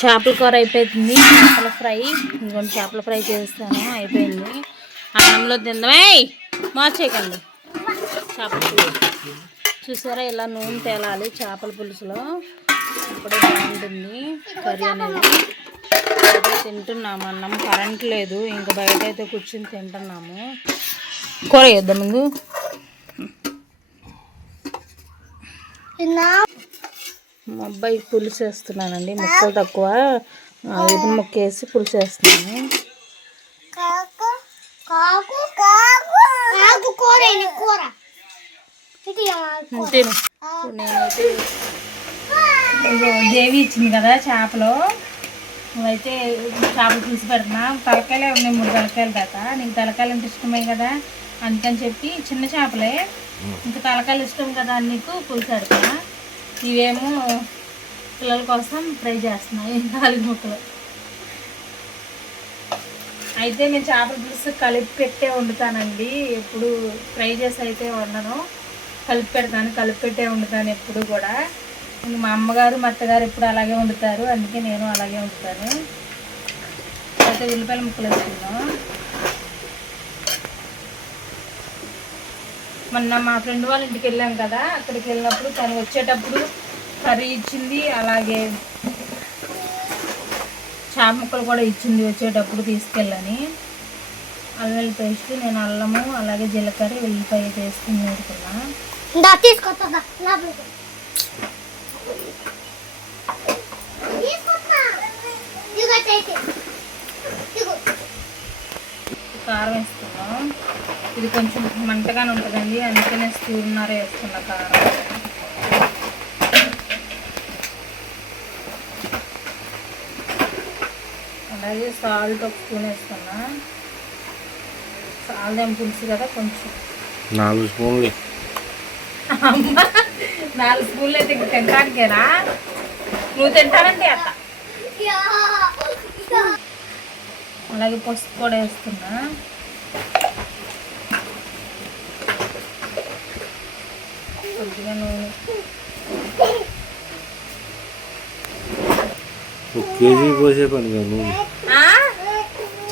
చేపల కూర అయిపోయింది. చేపల ఫ్రై ఇంకొంచెం చేపల ఫ్రై చేస్తాను, అయిపోయింది. అన్నంలో తిందామే మార్చేయకండి. చేపల పులుసు చూసారా, ఇలా నూనె తేలాలి చేపల పులుసులో, అప్పుడే బాగుంటుంది కర్రీ అనేది. అదే తింటున్నాము అన్నం, కరెంట్ లేదు, ఇంకా బయట అయితే కూర్చొని తింటున్నాము. కూర వేద్దాం ముందు. మా అబ్బాయికి పులుసు వేస్తున్నానండి, ముక్కలు తక్కువ, ఇది ముక్క వేసి పులుసు వేస్తున్నాను. నేనైతే దేవి ఇచ్చింది కదా చేపలు, నువ్వైతే చేపలు పులుసు పెడుతున్నా. తలకాయలే ఉన్నాయి, 3 తలకాయలు దాకా. నీకు తలకాయలు అంటే ఇష్టమే కదా, అందుకని చెప్పి చిన్న చేపలే, ఇంకా తలకాయలు ఇష్టం కదా అని నీకు పులుసు పెడుతున్నా. ఇవేమో పిల్లల కోసం ఫ్రై చేస్తున్నాయి 4 ముక్కలు. అయితే నేను చేపల పులుసు కలిపి పెట్టే వండుతానండి, ఎప్పుడు ఫ్రై చేసి అయితే వండను, కలిపి పెట్టే వండుతాను ఎప్పుడు కూడా. మా అమ్మగారు మా అత్తగారు ఎప్పుడు అలాగే వండుతారు, అందుకే నేను అలాగే వండుతాను. అయితే ఉల్లిపాయల ముక్కలు వేసుకుందాం. మొన్న మా ఫ్రెండ్ వాళ్ళ ఇంటికి వెళ్ళాం కదా, అక్కడికి వెళ్ళినప్పుడు తను వచ్చేటప్పుడు కర్రీ ఇచ్చింది, అలాగే చేప ముక్కలు కూడా ఇచ్చింది వచ్చేటప్పుడు తీసుకెళ్ళని. అల్లం పేస్ట్, నేను అల్లము అలాగే జీలకర్ర వెల్లిపాయ వేసుకుని వేసుకున్నా. కారం వేసుకున్నాం. ఇది కొంచెం మంటగానే ఉంటుందండి, అందుకనే స్పూన్నర వేసుకున్న కారం. అలాగే సాల్ట్ 1 స్పూన్ వేసుకున్నా. సాల్ట్ ఏం పులుసు కదా, కొంచెం 4 స్పూన్లు. అమ్మ 4 స్పూన్లు అయితే ఇంక తింటానికేనా? నువ్వు తింటానండి అత్త. అలాగే పసుపు కూడా వేస్తున్నా. కొద్దిగా నూనె, 1 కేజీ పోసే పని నూనె.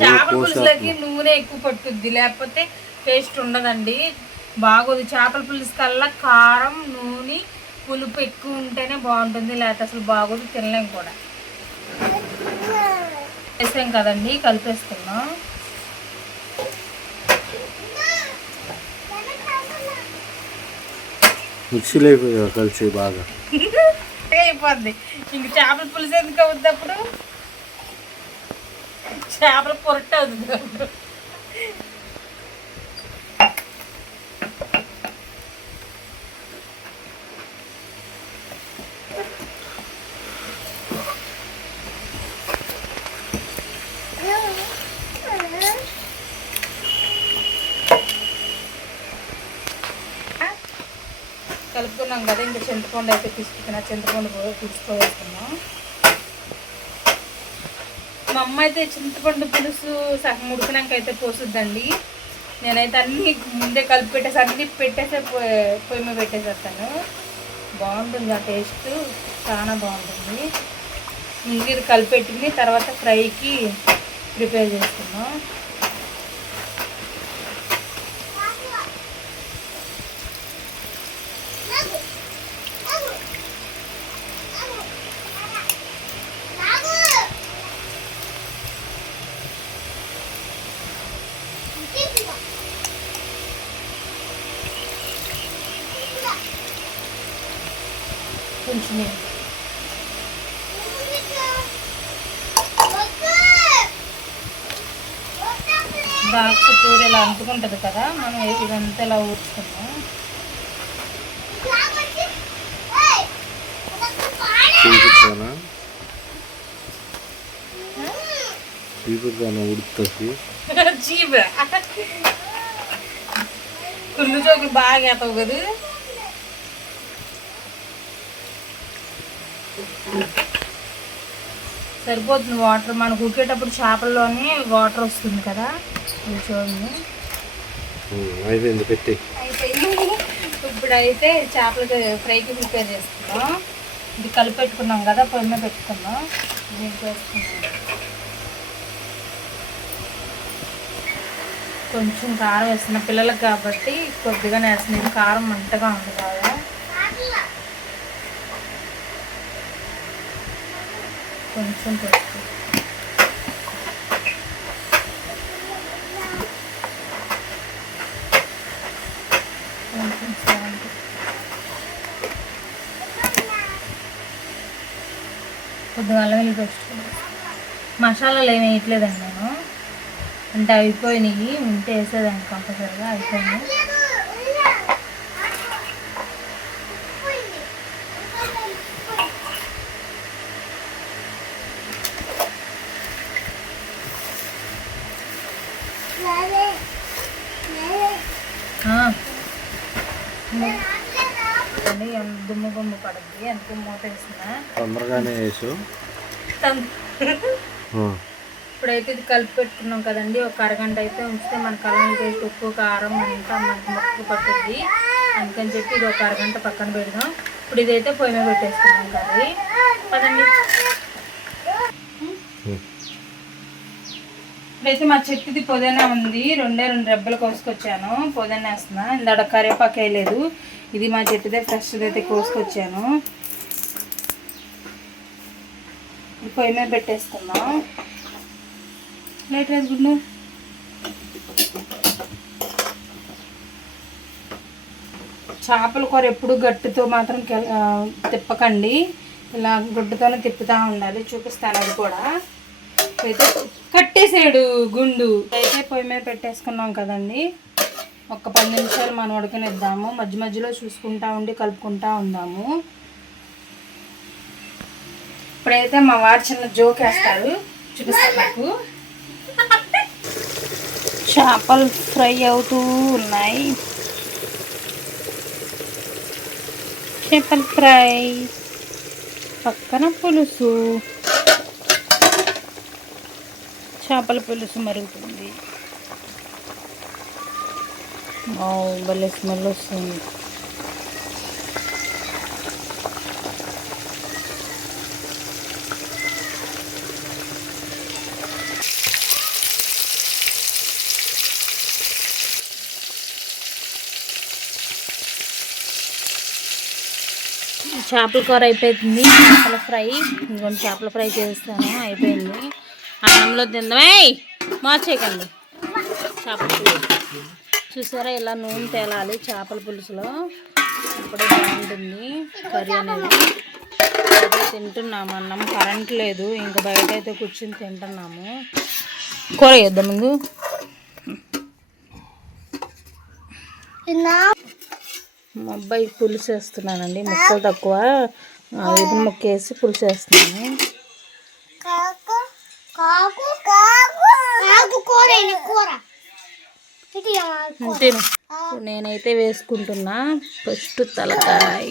చేపల పులుసులకి నూనె ఎక్కువ పట్టుద్ది, లేకపోతే టేస్ట్ ఉండదండి, బాగోదు. చేపల పులుసు కల్లా కారం నూనె పులుపు ఎక్కువ ఉంటేనే బాగుంటుంది, లేకపోతే అసలు బాగోదు, తినలేం కూడా. వేసాం కదండి, కలిపేసుకున్నాం. మిక్సీలో అయిపోయా కలిసి బాగా అయిపోద్ది. ఇంక చేపల పులుసు ఎందుకు అవుద్ది అప్పుడు, చేపల పొరట్టు అవుతుంది అప్పుడు. కలుపుకున్నాం కదా, ఇంకా చింతపండు అయితే తీసుకున్నా, చింతపండు తీసుకోవేసుకున్నాం. మా అమ్మ అయితే చింతపండు పులుసు సగం ఉడికినాక అయితే పోసుద్దండి, నేనైతే అన్నీ ముందే కలిపి పెట్టేసి అన్నీ పెట్టేసే పొయ్యి మీద పెట్టేసేస్తాను. బాగుంటుంది ఆ టేస్ట్, చాలా బాగుంటుంది. ముందు ఇది కలిపెట్టింది, తర్వాత ఫ్రైకి ప్రిపేర్ చేసుకున్నాం. కొంచెం ద్రాక్ష కూర ఇలా అంటుకుంటుంది కదా, మనం ఇదంతా ఇలా ఊడ్చుకున్నాం. కుళ్ళు చోకి బాగా ఎత్తవు కదా. సరిపోతుంది వాటర్, మనకు ఉడికేటప్పుడు చేపల్లోనే వాటర్ వస్తుంది కదా, ఇది చూడండి. అయిపోయింది పెట్టి. ఇప్పుడైతే చేపలకి ఫ్రైకి ప్రిపేర్ చేస్తున్నాం. ఇది కలిపెట్టుకున్నాం కదా, పొయ్యి మీద పెట్టుకున్నాం. దీనికి వేసుకున్నాను. కొంచెం కారం వేసిన పిల్లలకు కాబట్టి కొద్దిగా వేసిన కారం మంటగా ఉంది బాగా. కొంచెం పసుపు, కొంచెం సాల్ట్, కొద్దిగా అల్లం వెల్లుల్లి పేస్ట్. మసాలాలు ఏమి వేయట్లేదండి నేను, అంటే అయిపోయినాయి, ఉంటే వేసేదాన్ని కంపల్సరిగా. అయిపోయినాయి. దుమ్ము గుమ్ము పడుద్ది అందుకే మూత వేసిన. తొందరగానే వేసు. ఇప్పుడైతే ఇది కలిపి పెట్టుకున్నాం కదండి, ఒక అరగంట అయితే ఉంచితే మనకు అల్లం పేస్ట్, ఉప్పు, కారం అంతా మనకు మొక్కు పట్టుద్ది. అందుకని చెప్పి ఇది ఒక అరగంట పక్కన పెడదాం. ఇప్పుడు ఇదైతే పొయ్యి మీద పెట్టేసుకున్నాం కర్రీ కదండి. ఇప్పుడైతే మా చెట్టుది పుదీనా ఉంది, రెండు రెబ్బలు కోసుకొచ్చాను. పుదీనా వేస్తున్నా. ఇందాక కరివేపాకు వేయలేదు, ఇది మా చెట్టుదే ఫ్రెష్ది అయితే కోసుకొచ్చాను. పొయ్యి మీద పెట్టేసుకున్నాం. లేట్ వేసుకున్నాం. చేపల కూర ఎప్పుడు గట్టితో మాత్రం తిప్పకండి, ఇలా గుడ్డతోనే తిప్పుతూ ఉండాలి. చూపిస్తాను అది కూడా. అయితే కట్టేసాడు గుండు. అయితే పొయ్యి మీద పెట్టేసుకున్నాం కదండి, ఒక 10 నిమిషాలు మనం ఉడకనిద్దాము. మధ్య మధ్యలో చూసుకుంటా ఉండి కలుపుకుంటా ఉందాము. ఇప్పుడైతే మా వారు చిన్న జోక్ వేస్తాడు, చూపిస్తాను. నాకు చేపలు ఫ్రై అవుతూ ఉన్నాయి. చేపల ఫ్రై పక్కన పులుసు, చేపల పులుసు మరుగుతుంది. భలే స్మెల్ వస్తుంది. చేపల కూర అయిపోయింది. చేపల ఫ్రై, ఇంకొంచెం చేపల ఫ్రై చేస్తాను. అయిపోయింది. అన్నంలో తిందామే, మార్చేయకండి. చేపల పులుసు చూసారా, ఇలా నూనె తేలాలి చేపల పులుసులో, అప్పుడే బాగుంటుంది కర్రీ అనేది. అదే తింటున్నాము అన్నం. కరెంట్ లేదు, ఇంకా బయట అయితే కూర్చొని తింటున్నాము. కూర వేద్దాం ముందు. మా అబ్బాయి పులుసు వేస్తున్నానండి, ముక్కలు తక్కువ, ఇది ముక్క వేసి పులుసు వేస్తున్నాను. నేనైతే వేసుకుంటున్నా. ఫస్ట్ తలకాయ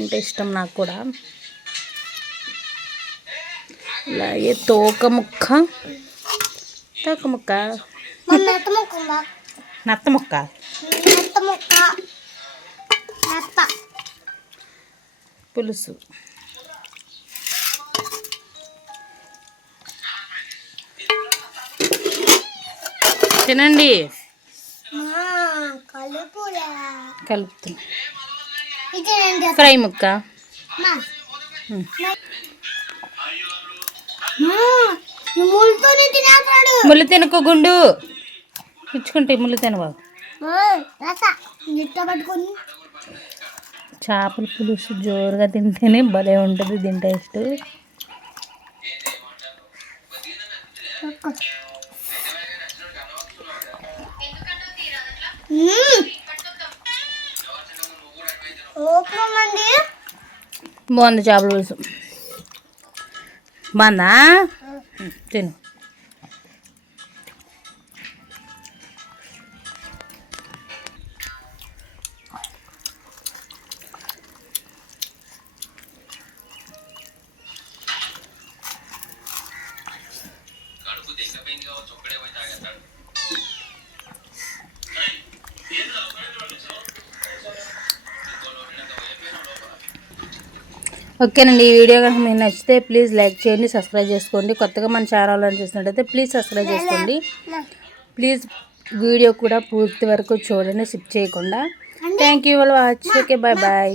అంటే ఇష్టం నాకు కూడా. అలాగే తోక ముక్క, నత్త ముక్క, పులుసు. తినండి. కలుపుతున్నా. ఫ్రై ముక్క, ముళ్ళు తినకు గుండు, ఇచ్చుకుంటే ముళ్ళు తినవా. చేపల పులుసు జోరుగా తింటేనే భలే ఉంటుంది దీని టేస్ట్. బాగుంది చేపల పులుసు, బాగుందా? తిను. ఓకేనండి, ఈ వీడియో కనుక మీకు నచ్చితే ప్లీజ్ లైక్ చేయండి, సబ్స్క్రైబ్ చేసుకోండి. కొత్తగా మన ఛానల్ చూసినట్టయితే ప్లీజ్ సబ్స్క్రైబ్ చేసుకోండి. ప్లీజ్ వీడియో కూడా పూర్తి వరకు చూడండి, స్కిప్ చేయకుండా. Thank you for watch. Okay, bye bye.